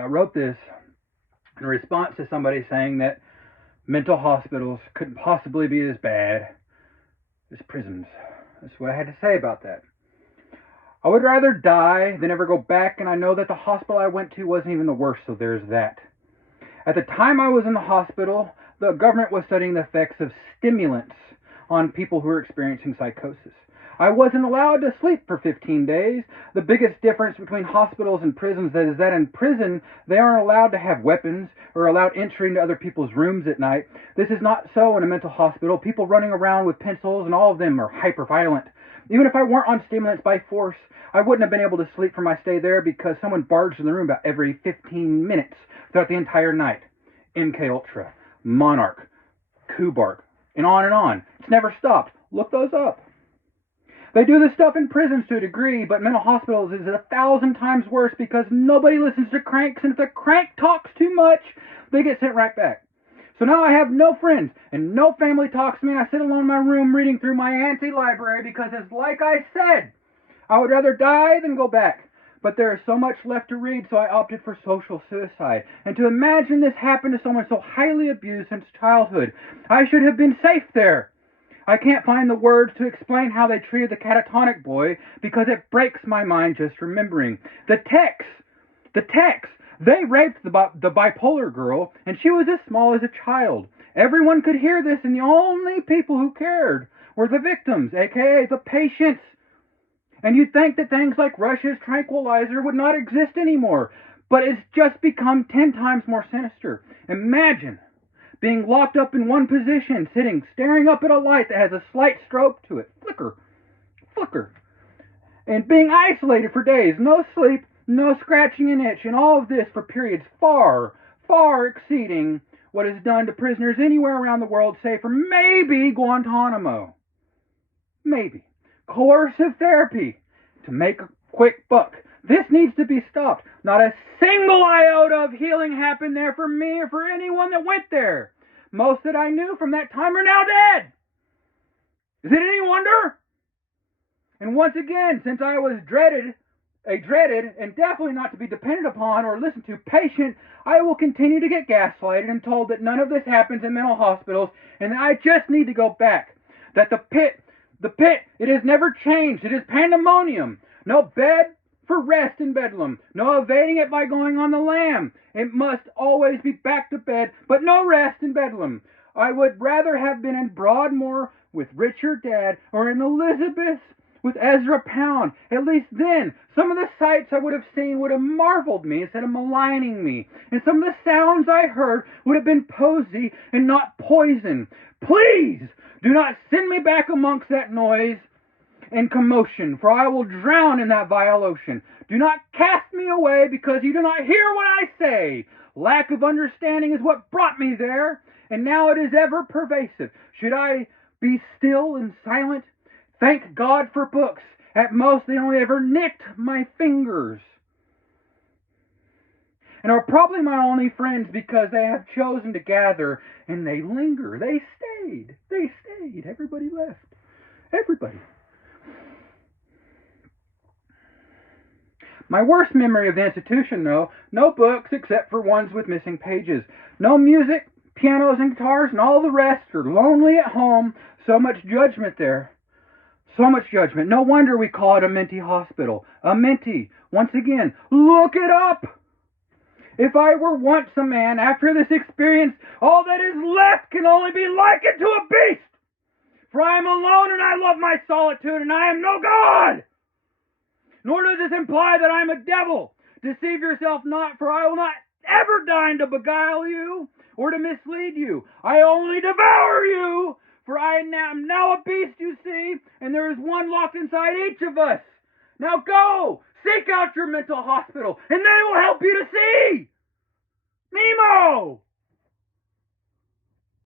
I wrote this in response to somebody saying that mental hospitals couldn't possibly be as bad as prisons. That's what I had to say about that. I would rather die than ever go back, and I know that the hospital I went to wasn't even the worst, so there's that. At the time I was in the hospital, the government was studying the effects of stimulants on people who were experiencing psychosis. I wasn't allowed to sleep for 15 days. The biggest difference between hospitals and prisons is that in prison, they aren't allowed to have weapons or allowed entry into other people's rooms at night. This is not so in a mental hospital. People running around with pencils, and all of them are hyper-violent. Even if I weren't on stimulants by force, I wouldn't have been able to sleep for my stay there because someone barged in the room about every 15 minutes throughout the entire night. MK Ultra, Monarch, Kubark, and on and on. It's never stopped. Look those up. They do this stuff in prisons to a degree, but mental hospitals is 1,000 times worse because nobody listens to cranks, and if the crank talks too much, they get sent right back. So now I have no friends, and no family talks to me, and I sit alone in my room reading through my anti-library because, as like I said, I would rather die than go back. But there is so much left to read, so I opted for social suicide. And to imagine this happened to someone so highly abused since childhood, I should have been safe there. I can't find the words to explain how they treated the catatonic boy because it breaks my mind just remembering. The text, they raped the bipolar girl, and she was as small as a child. Everyone could hear this, and the only people who cared were the victims, aka the patients. And you'd think that things like Russia's tranquilizer would not exist anymore, but it's just become 10 times more sinister. Imagine being locked up in one position, sitting, staring up at a light that has a slight strobe to it. Flicker, flicker. And being isolated for days. No sleep, no scratching an itch, and all of this for periods far, far exceeding what is done to prisoners anywhere around the world, save for maybe Guantanamo. Maybe. Coercive therapy to make a quick buck. This needs to be stopped. Not a single iota of healing happened there for me or for anyone that went there. Most that I knew from that time are now dead. Is it any wonder? And once again, since I was a dreaded and definitely not to be depended upon or listened to patient, I will continue to get gaslighted and told that none of this happens in mental hospitals and that I just need to go back. That the pit, it has never changed. It is pandemonium. No bed for rest in Bedlam. No evading it by going on the lam. It must always be back to bed, but no rest in Bedlam. I would rather have been in Broadmoor with Richard Dad or in Elizabeth with Ezra Pound. At least then, some of the sights I would have seen would have marveled me instead of maligning me. And some of the sounds I heard would have been posy and not poison. Please do not send me back amongst that noise and commotion, for I will drown in that vile ocean. Do not cast me away because you do not hear what I say. Lack of understanding is what brought me there, and now it is ever pervasive. Should I be still and silent? Thank God for books. At most, they only ever nicked my fingers, and are probably my only friends because they have chosen to gather, and they linger. They stayed. Everybody left. Everybody. My worst memory of the institution, though, no books except for ones with missing pages. No music, pianos and guitars, and all the rest are lonely at home. So much judgment there. So much judgment. No wonder we call it a Minty hospital. A Minty. Once again, look it up. If I were once a man, after this experience, all that is left can only be likened to a beast. For I am alone and I love my solitude and I am no god. Nor does this imply that I am a devil. Deceive yourself not, for I will not ever deign to beguile you or to mislead you. I only devour you, for I am now a beast, you see, and there is one locked inside each of us. Now go, seek out your mental hospital, and they will help you to see. Nemo!